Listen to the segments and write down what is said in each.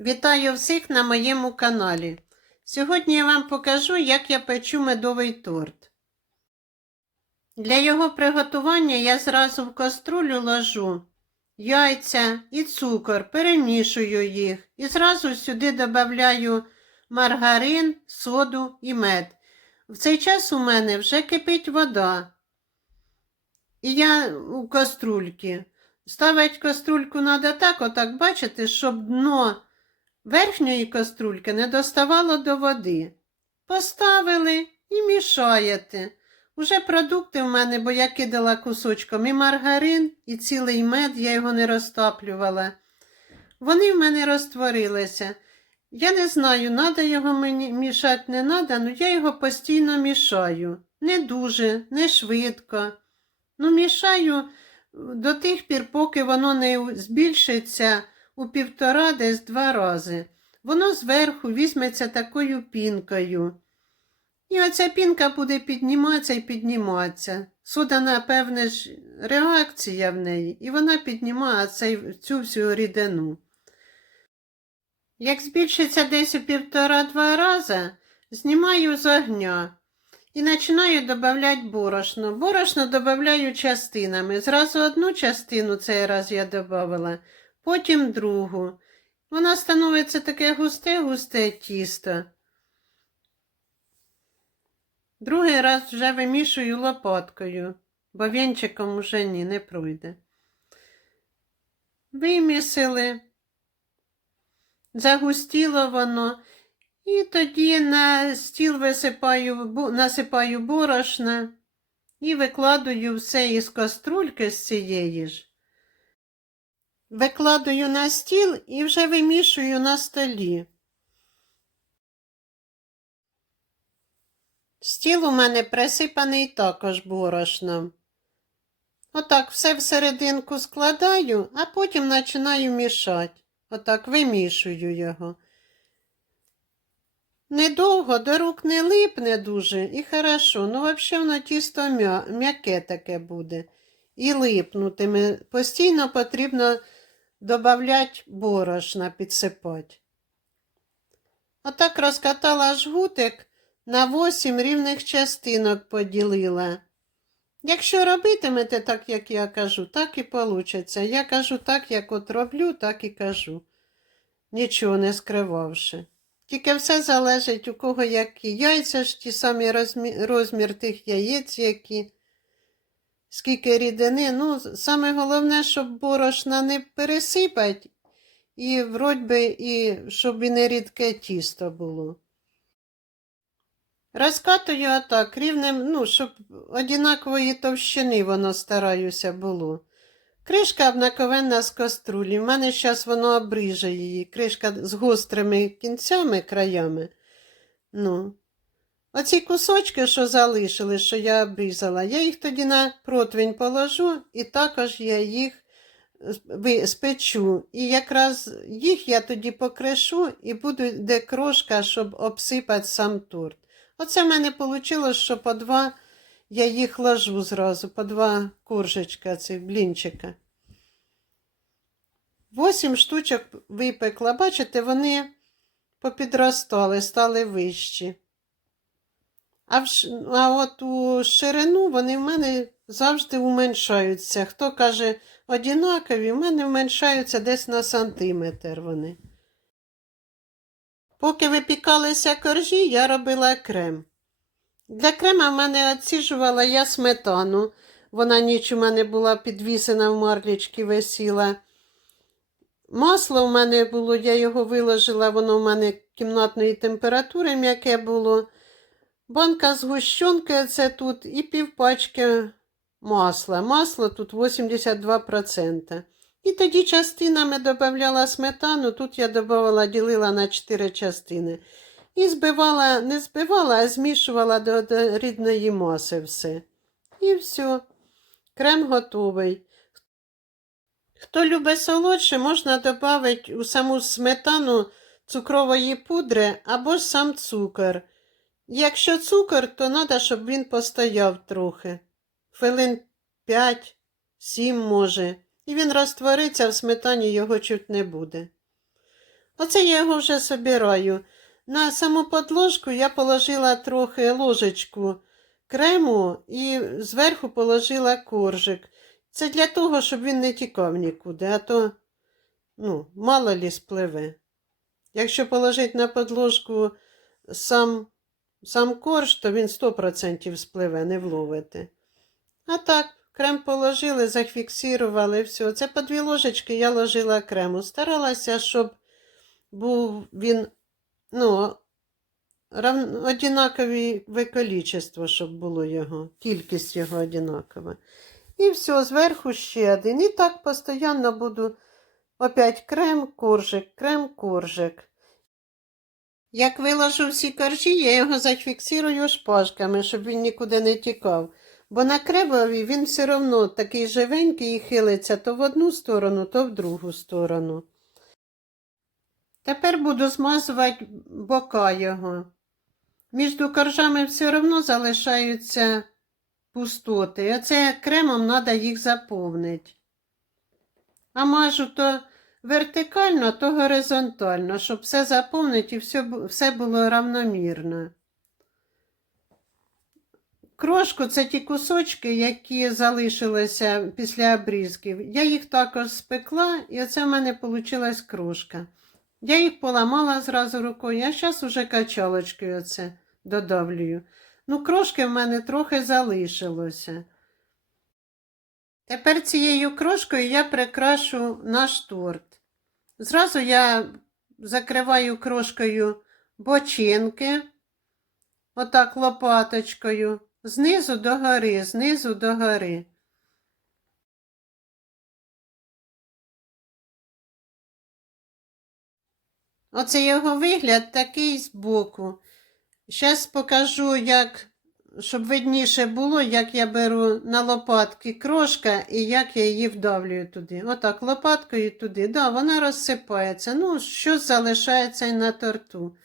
Вітаю всіх на моєму каналі. Сьогодні я вам покажу, як я печу медовий торт. Для його приготування я зразу в каструлю ложу яйця і цукор, перемішую їх і зразу сюди додаю маргарин, соду і мед. В цей час у мене вже кипить вода. І я у каструльки. Ставить каструльку треба так, отак, бачите, щоб дно верхньої каструльки не доставало до води. Поставили і мішаєте. Уже продукти в мене, бо я кидала кусочком і маргарин, і цілий мед, я його не розтоплювала. Вони в мене розтворилися. Я не знаю, треба його мені мішати, не треба, але я його постійно мішаю. Не дуже, не швидко. Ну, мішаю до тих пір, поки воно не збільшиться у півтора десь два рази. Воно зверху візьметься такою пінкою. І оця пінка буде підніматися і підніматися. Сода, напевне, ж реакція в неї, і вона піднімає цю всю рідину. Як збільшиться десь у півтора-два рази, знімаю з огня і починаю додавати борошно. Борошно додаю частинами. Зразу одну частину цей раз я додавала, потім другу. Вона становиться таке густе-густе тісто. Другий раз вже вимішую лопаткою, бо вінчиком уже ні, не пройде. Вимісили, загустіло воно, і тоді на стіл висипаю, насипаю борошна і викладаю все із каструльки з цієї ж. Викладаю на стіл і вже вимішую на столі. Стіл у мене присипаний також борошном. Отак все всерединку складаю, а потім починаю мішати. Отак вимішую його. Недовго до рук не липне дуже і хорошо. Ну, взагалі воно тісто м'яке таке буде. І липнутиме. Постійно потрібно додати борошна, підсипати. Отак розкатала жгутик на 8 рівних частинок поділила. Якщо робитимете так, як я кажу, так і получиться. Я кажу так, як от роблю, так і кажу. Нічого не скривавши. Тільки все залежить, у кого які яйця ж ті самі розмір, розмір тих яєць, які, скільки рідини. Ну, саме головне, щоб борошна не пересипать, і вроді і щоб і не рідке тісто було. Розкатую отак, рівнем, ну, щоб однакової товщини воно стараюся було. Кришка обнаковенна з каструлі. В мене зараз воно обріже її. Кришка з гострими кінцями, краями. Ну. Оці кусочки, що залишили, що я обрізала, я їх тоді на противень положу, і також я їх спечу. І якраз їх я тоді покришу і буде де крошка, щоб обсипати сам торт. Оце в мене вийшло, що по два я їх ложу зразу, по два коржечка цих блінчика. Восім штучок випекла. Бачите, вони попідростали, стали вищі. А, в, а от у ширину вони в мене завжди уменшаються. Хто каже однакові, в мене вменшаються десь на сантиметр вони. Поки випікалися коржі, я робила крем. Для крема в мене відсіжувала я сметану. Вона ніч у мене була підвісена в марлічки, висіла. Масло в мене було, я його виложила, воно в мене кімнатної температури м'яке було. Банка згущенки це тут і півпачки масла. Масло тут 82%. І тоді частинами додавала сметану, тут я додавала, ділила на 4 частини. І збивала, не збивала, а змішувала до, до рідної маси все. І все. Крем готовий. Хто любить солодше, можна додати у саму сметану цукрової пудри або сам цукор. Якщо цукор, то треба, щоб він постояв трохи. Хвилин 5-7 може. І він розтвориться в сметані, його чуть не буде. Оце я його вже собираю. На саму подложку я положила трохи ложечку крему і зверху положила коржик. Це для того, щоб він не тікав нікуди, а то, ну, мало лі спливе. Якщо положити на подложку сам, сам корж, то він 100% спливе, не вловите. А так, крем положили, зафіксували, все. Це по дві ложечки я ложила крему. Старалася, щоб був він, ну, рав... однакове количество, щоб було його, кількість його однакова. І все, зверху ще один. І так постійно буду опять крем, коржик, крем, коржик. Як виложу всі коржі, я його зафіксирую шпажками, щоб він нікуди не тікав. Бо на кребові він все одно такий живенький і хилиться то в одну сторону, то в другу сторону. Тепер буду змазувати бока його. Між коржами все одно залишаються пустоти. Оце кремом треба їх заповнити. А мажу то вертикально, то горизонтально, щоб все заповнити і все, все було равномірно. Крошку це ті кусочки, які залишилися після обрізків. Я їх також спекла, і оце в мене вийшла крошка. Я їх поламала зразу рукою, а зараз уже качалочкою оце додавлюю. Ну, крошки в мене трохи залишилося. Тепер цією крошкою я прикрашу наш торт. Зразу я закриваю крошкою бочинки, отак лопаточкою, знизу до гори, знизу до гори. Оце його вигляд такий збоку. Зараз покажу, як, щоб видніше було, як я беру на лопатки крошка і як я її вдавлюю туди. Отак, лопаткою туди. Да, вона розсипається. Ну, щось залишається на торту.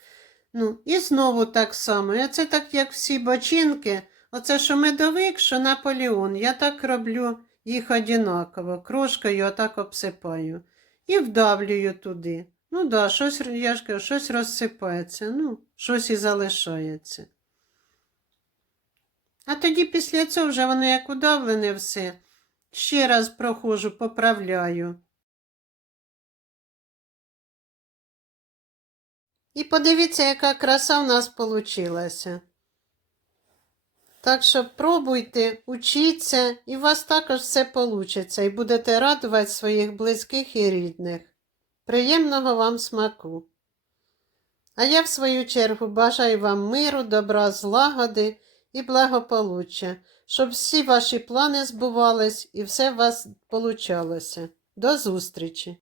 Ну, і знову так само. І Це так, як всі бочинки. Оце що медовик, що Наполеон. Я так роблю їх одинаково. Крошкою отак обсипаю. І вдавлюю туди. Ну да, щось, я ж кажу, щось розсипається, ну, щось і залишається. А тоді після цього вже воно як удавлене все. Ще раз проходжу, поправляю. І подивіться, яка краса в нас получилася. Так що пробуйте, учіться, і у вас також все получиться, і будете радувати своїх близьких і рідних. Приємного вам смаку. А я, в свою чергу, бажаю вам миру, добра, злагоди і благополуччя, щоб всі ваші плани збувались і все у вас получалося. До зустрічі!